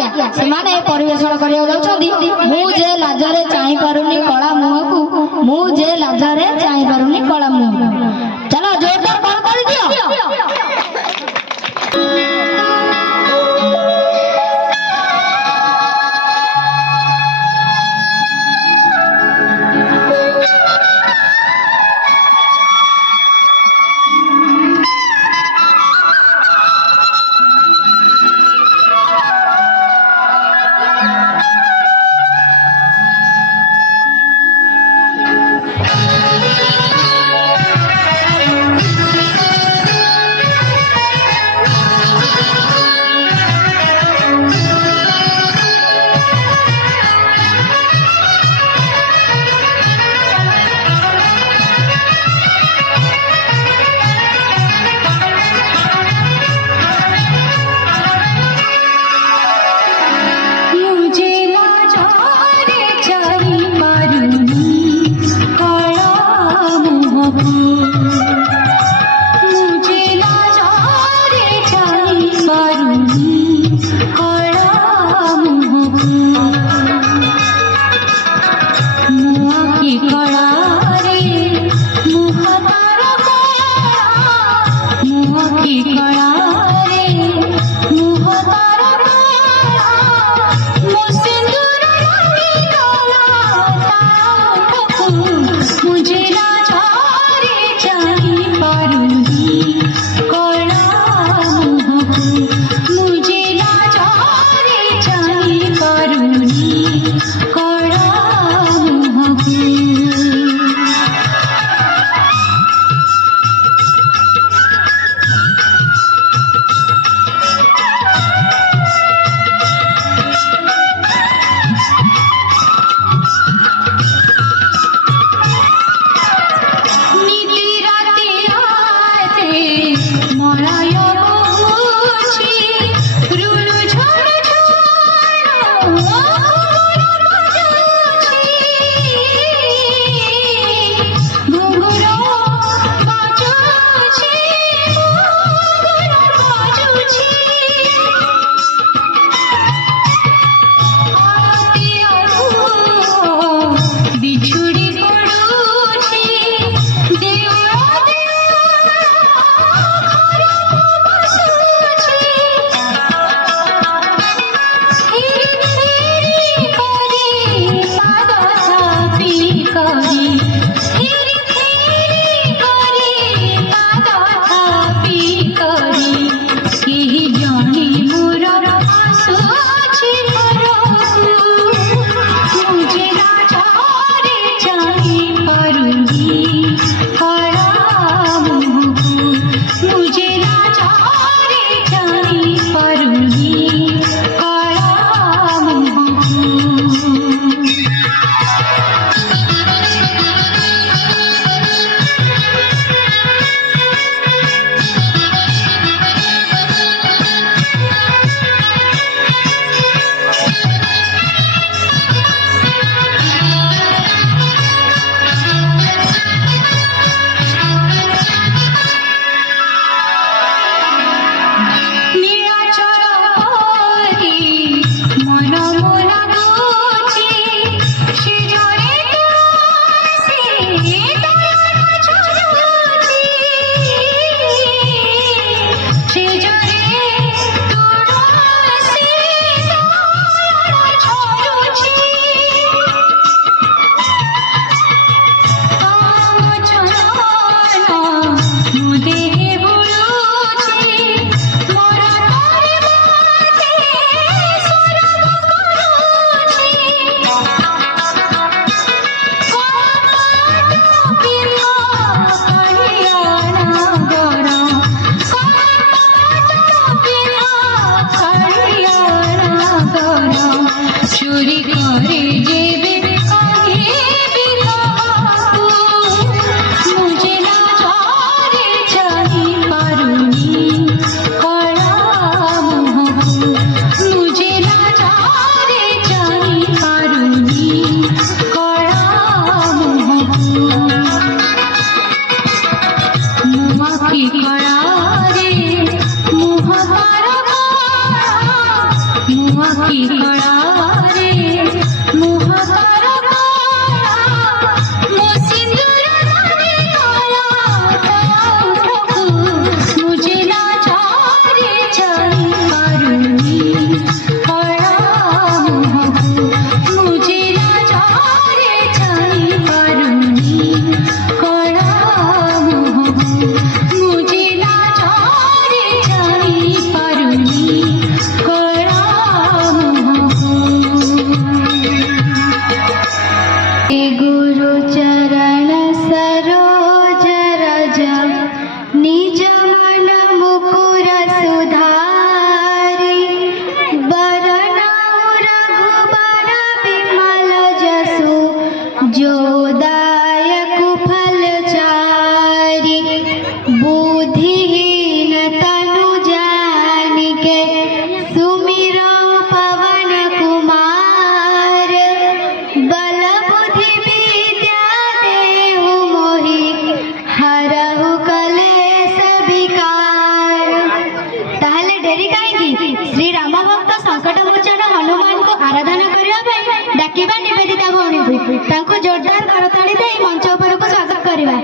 आज्ञा से परिवेषण कर मुझे लाजरे चाहि पारुनी कला मुह को मुझे लाजरे चाहि पारुनी कला मुह चलो जोरदार कौन कर दियो आखि कलारे मुह कर मो सिंदूर धरे काला तया उठକୁ मुझे ना चारे चाई पारुनी कला मुहକୁ मुझे ना चारे चाई पारुनी कला मुहକୁ मुझे ना चारे चाई पारुनी कला मुहକୁ गुरु चरण सरोज रज निज मन मुकुर सुधारी बरनउँ रघुबर विमल जसु जो दायक फल चारि बुद्धिहीन तनु जानिके सुमिरो पवन कुमार बल बुद्धि विद्या देहु मोहि हरहु कलेश विकार। ताहले डेरी काहेकि श्री राम भक्त संकट मोचन हनुमान को आराधना करिया ପାଇଁ ଡାକିବା ନିବେଦିତା ଭଉଣୀକୁ। ତାଙ୍କୁ ଜୋରଦାର କରତାଳି ଦେଇ ମଞ୍ଚ ଉପରକୁ ସ୍ୱାଗତ କରିବା।